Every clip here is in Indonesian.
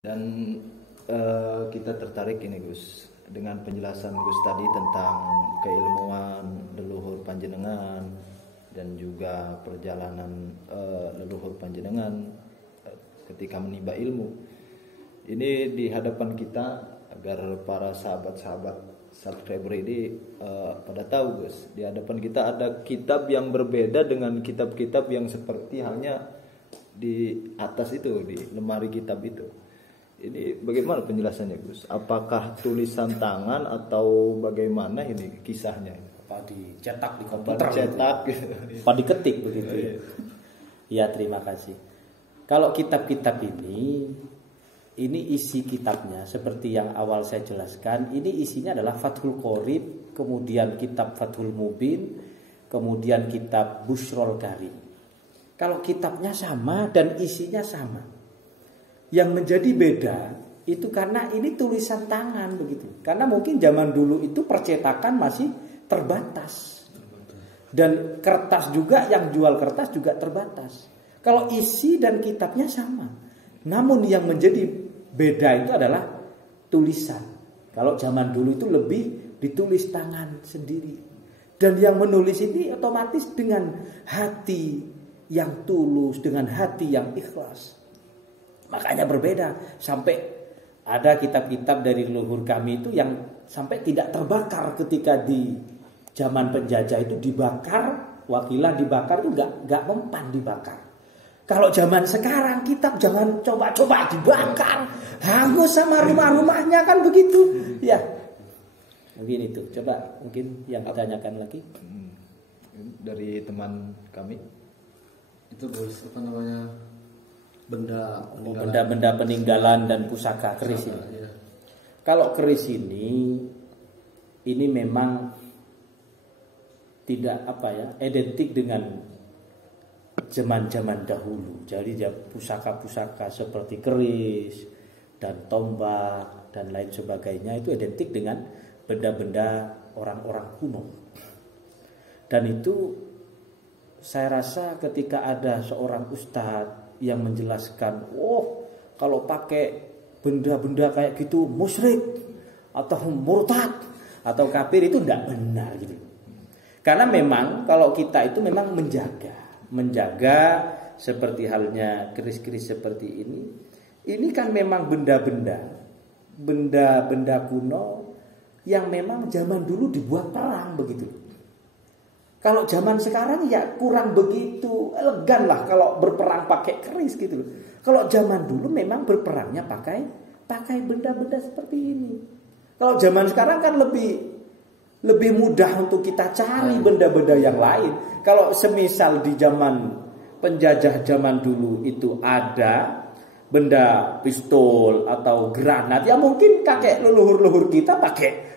Dan kita tertarik ini Gus dengan penjelasan Gus tadi tentang keilmuan leluhur panjenengan dan juga perjalanan leluhur panjenengan ketika menimba ilmu. Ini di hadapan kita agar para sahabat-sahabat subscriber ini pada tahu Gus, di hadapan kita ada kitab yang berbeda dengan kitab-kitab yang seperti halnya di atas itu, di lemari kitab itu. Ini bagaimana penjelasannya Gus? Apakah tulisan tangan atau bagaimana ini kisahnya? Apa dicetak di komputer? Cetak gitu. Apa diketik begitu ya? Ya, terima kasih. Kalau kitab-kitab ini isi kitabnya seperti yang awal saya jelaskan. Ini isinya adalah Fathul Qorib, kemudian kitab Fathul Mubin, kemudian kitab Bushrol Karim. Kalau kitabnya sama dan isinya sama. Yang menjadi beda itu karena ini tulisan tangan begitu. Karena mungkin zaman dulu itu percetakan masih terbatas. Dan kertas juga, yang jual kertas juga terbatas. Kalau isi dan kitabnya sama. Namun yang menjadi beda itu adalah tulisan. Kalau zaman dulu itu lebih ditulis tangan sendiri. Dan yang menulis ini otomatis dengan hati yang tulus, dengan hati yang ikhlas. Makanya berbeda. Sampai ada kitab-kitab dari leluhur kami itu yang sampai tidak terbakar ketika di zaman penjajah itu dibakar. Wakilah dibakar itu gak mempan dibakar. Kalau zaman sekarang kitab jangan coba-coba dibakar. Hangus sama rumah-rumahnya kan begitu. Ya. Mungkin itu. Coba mungkin yang ditanyakan lagi. Dari teman kami. Itu Gus, apa namanya? Benda-benda peninggalan dan pusaka keris ini. Ya. Kalau keris ini memang tidak identik dengan zaman-zaman dahulu. Jadi pusaka-pusaka seperti keris dan tombak dan lain sebagainya itu identik dengan benda-benda orang-orang kuno. Dan itu saya rasa ketika ada seorang ustadz yang menjelaskan, kalau pakai benda-benda kayak gitu musyrik atau murtad atau kafir, itu tidak benar gitu. Karena memang kalau kita itu memang menjaga seperti halnya keris-keris seperti ini kan memang benda-benda kuno yang memang zaman dulu dibuat perang begitu. Kalau zaman sekarang ya kurang begitu elegan lah kalau berperang pakai keris gitu loh. Kalau zaman dulu memang berperangnya pakai benda-benda seperti ini. Kalau zaman sekarang kan lebih mudah untuk kita cari benda-benda yang lain. Kalau semisal di zaman penjajah zaman dulu itu ada benda pistol atau granat, ya mungkin kakek leluhur-leluhur kita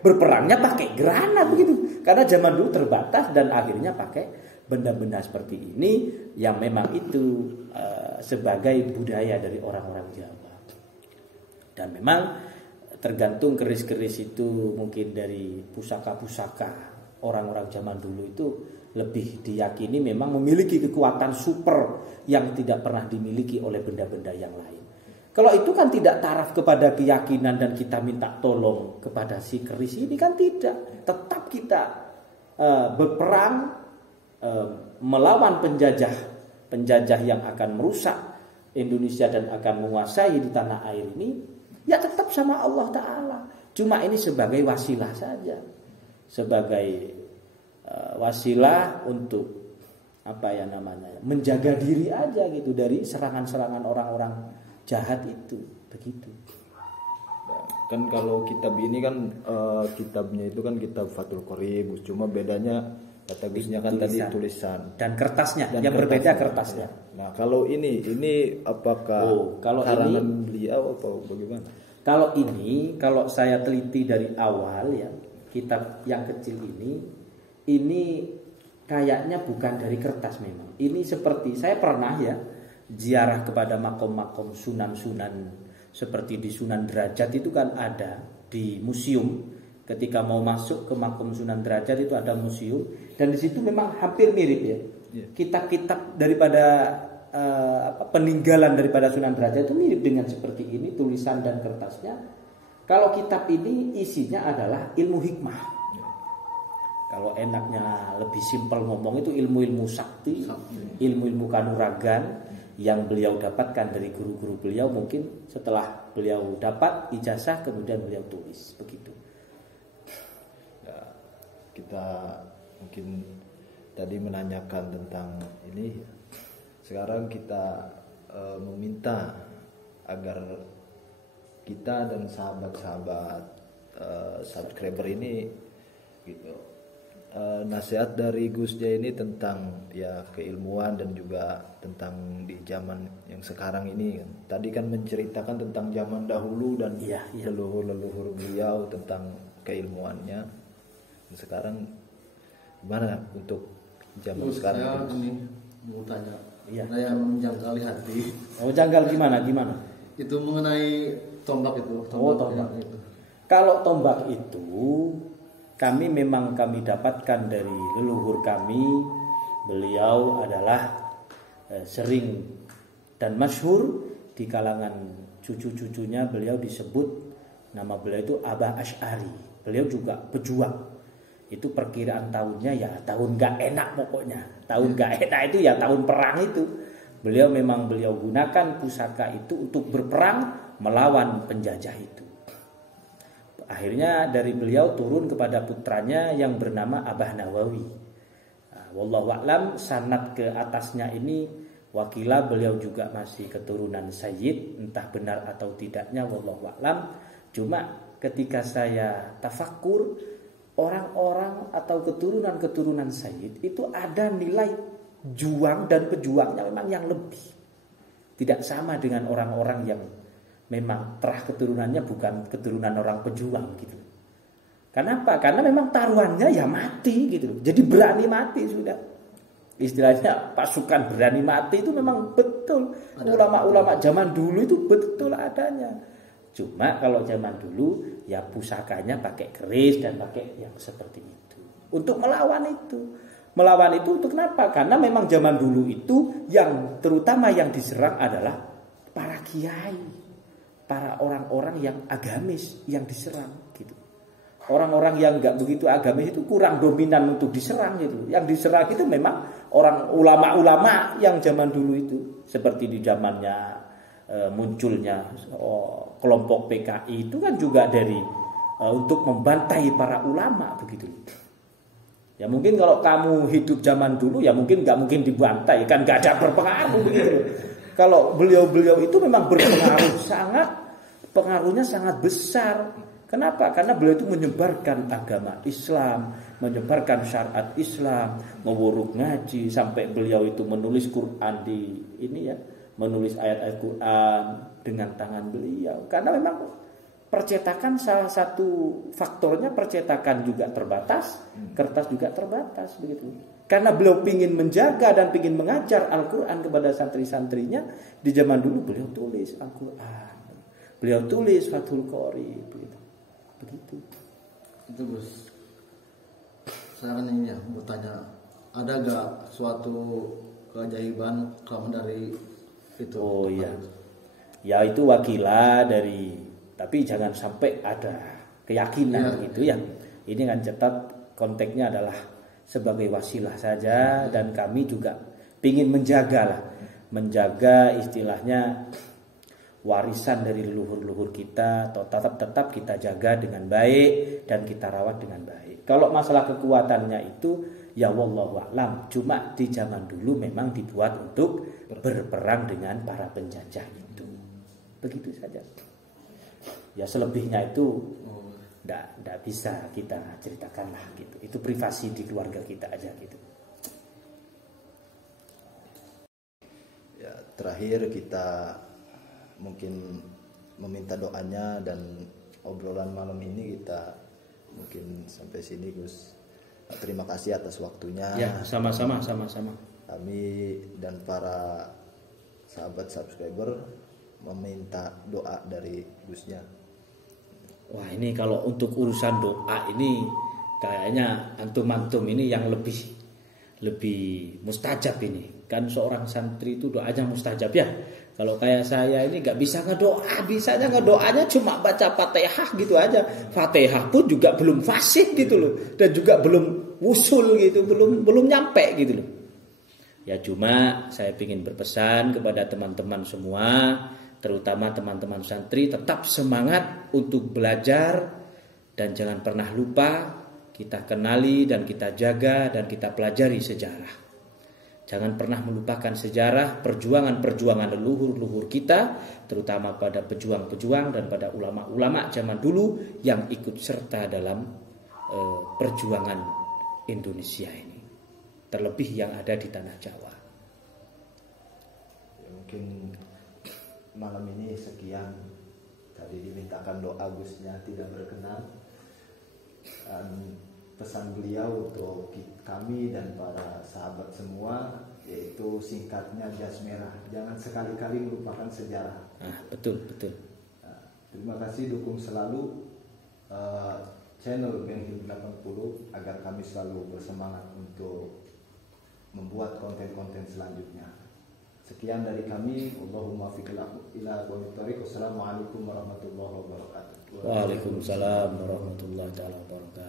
berperangnya pakai granat begitu. Karena zaman dulu terbatas dan akhirnya pakai benda-benda seperti ini yang memang itu sebagai budaya dari orang-orang Jawa. Dan memang tergantung keris-keris itu mungkin dari pusaka-pusaka orang-orang zaman dulu itu lebih diyakini memang memiliki kekuatan super yang tidak pernah dimiliki oleh benda-benda yang lain. Kalau itu kan tidak taraf kepada keyakinan dan kita minta tolong kepada si keris ini kan tidak. Tetap kita berperang melawan penjajah yang akan merusak Indonesia dan akan menguasai di tanah air ini. Ya tetap sama Allah Ta'ala. Cuma ini sebagai wasilah saja. Sebagai wasilah untuk menjaga diri aja gitu dari serangan-serangan orang-orang jahat itu begitu. Kan kalau kitab ini kan kitabnya itu kan kitab Fathul Qorib, cuma bedanya kata Gusnya kan tadi tulisan dan kertasnya yang berbeda kertasnya. Nah, kalau ini apakah kalau karangan beliau atau bagaimana? Kalau saya teliti dari awal ya, kitab yang kecil ini kayaknya bukan dari kertas memang. Ini seperti saya pernah ya ziarah kepada makom-makom sunan-sunan seperti di Sunan Derajat itu kan ada di museum. Ketika mau masuk ke makom Sunan Derajat itu ada museum dan di situ memang hampir mirip ya. Kitab-kitab daripada peninggalan daripada Sunan Derajat itu mirip dengan seperti ini tulisan dan kertasnya. Kalau kitab ini isinya adalah ilmu hikmah. Kalau enaknya lebih simpel ngomong itu ilmu-ilmu sakti, ilmu-ilmu kanuragan yang beliau dapatkan dari guru-guru beliau. Mungkin setelah beliau dapat ijazah kemudian beliau tulis begitu. Ya, kita mungkin tadi menanyakan tentang ini. Sekarang kita meminta agar kita dan sahabat-sahabat subscriber ini gitu, nasihat dari Gusnya ini tentang ya keilmuan dan juga tentang di zaman yang sekarang ini kan. Tadi kan menceritakan tentang zaman dahulu dan leluhur-leluhur beliau tentang keilmuannya. Dan sekarang gimana untuk zaman sekarang? Saya ini mau tanya, Iya. yang menjangkali hati. Oh, janggal gimana? Itu mengenai tombak itu. Tombak. Ya, itu. Kalau tombak itu kami dapatkan dari leluhur kami. Beliau adalah sering dan masyhur di kalangan cucu-cucunya. Beliau disebut, nama beliau itu Abah Asy'ari. Beliau juga pejuang. Itu perkiraan tahunnya ya tahun gak enak pokoknya. Tahun gak enak itu ya tahun perang itu. Beliau gunakan pusaka itu untuk berperang melawan penjajah itu. Akhirnya dari beliau turun kepada putranya yang bernama Abah Nawawi. Wallahu a'lam, sanad ke atasnya ini wakilah beliau juga masih keturunan Sayyid, entah benar atau tidaknya wallahu a'lam. Cuma ketika saya tafakkur, orang-orang atau keturunan-keturunan Sayyid itu ada nilai juang dan pejuangnya memang yang lebih. Tidak sama dengan orang-orang yang memang terah keturunannya bukan keturunan orang pejuang gitu. Kenapa? Karena memang taruhannya ya mati gitu. Jadi berani mati sudah. Istilahnya pasukan berani mati itu memang betul. Ulama-ulama zaman dulu itu betul adanya. Cuma kalau zaman dulu ya pusakanya pakai keris dan pakai yang seperti itu. Untuk melawan itu. Melawan itu untuk kenapa? Karena memang zaman dulu itu yang terutama yang diserang adalah para kiai. Para orang-orang yang agamis yang diserang gitu. Orang-orang yang enggak begitu agamis itu kurang dominan untuk diserang gitu. Yang diserang itu memang orang ulama-ulama yang zaman dulu itu. Seperti di zamannya munculnya kelompok PKI itu kan juga dari untuk membantai para ulama begitu. Ya mungkin kalau kamu hidup zaman dulu ya mungkin nggak mungkin dibantai kan nggak ada berpengaruh begitu. Kalau beliau-beliau itu memang berpengaruh sangat, pengaruhnya sangat besar. Kenapa? Karena beliau itu menyebarkan agama Islam, menyebarkan syariat Islam, mewuruk ngaji sampai beliau itu menulis Quran di ini ya. Menulis ayat-ayat Quran dengan tangan beliau. Karena memang percetakan salah satu faktornya percetakan juga terbatas, kertas juga terbatas begitu. Karena beliau ingin menjaga dan ingin mengajar Al-Quran kepada santri-santrinya, di zaman dulu beliau tulis Al-Quran. Beliau tulis Fathul Qori begitu. Itu Gus. Saya kan ini ya bertanya, ada gak suatu keajaiban kalau dari itu? Oh iya. Ya itu wakilah dari, tapi jangan sampai ada keyakinan gitu ya. Ini kan cetat konteksnya adalah sebagai wasilah saja dan kami juga ingin menjaga istilahnya warisan dari leluhur-leluhur kita atau tetap kita jaga dengan baik dan kita rawat dengan baik. Kalau masalah kekuatannya itu ya wallahu a'lam. Cuma di zaman dulu memang dibuat untuk berperang dengan para penjajah itu. Begitu saja. Ya selebihnya itu enggak bisa kita ceritakan lah gitu. Itu privasi di keluarga kita aja gitu. Ya, terakhir kita mungkin meminta doanya dan obrolan malam ini kita mungkin sampai sini Gus. Terima kasih atas waktunya. Ya, sama-sama. Kami dan para sahabat subscriber meminta doa dari Gusnya. Wah, ini kalau untuk urusan doa ini kayaknya antum-antum ini yang lebih mustajab ini. Kan seorang santri itu doanya mustajab ya. Kalau kayak saya ini nggak bisa ngedoa, bisanya ngedoanya cuma baca Fatihah gitu aja. Fatihah pun juga belum fasih gitu loh, dan juga belum wusul gitu, belum nyampe gitu loh. Ya cuma saya ingin berpesan kepada teman-teman semua, terutama teman-teman santri, tetap semangat untuk belajar dan jangan pernah lupa kita kenali dan kita jaga dan kita pelajari sejarah. Jangan pernah melupakan sejarah perjuangan-perjuangan leluhur-leluhur kita, terutama pada pejuang-pejuang dan pada ulama-ulama zaman dulu yang ikut serta dalam perjuangan Indonesia ini. Terlebih yang ada di tanah Jawa. Ya, mungkin malam ini sekian. Tadi dimintakan doa Gusnya tidak berkenan. Pesan beliau untuk kami dan para sahabat semua, yaitu singkatnya jas merah, jangan sekali-kali melupakan sejarah. Betul. Terima kasih, dukung selalu channel Benhil 80 agar kami selalu bersemangat untuk membuat konten-konten selanjutnya. Sekian dari kami. Allahumma fiqil ila aqwamit thoriq. Wassalamualaikum warahmatullahi wabarakatuh. Waalaikumsalam warahmatullahi wabarakatuh.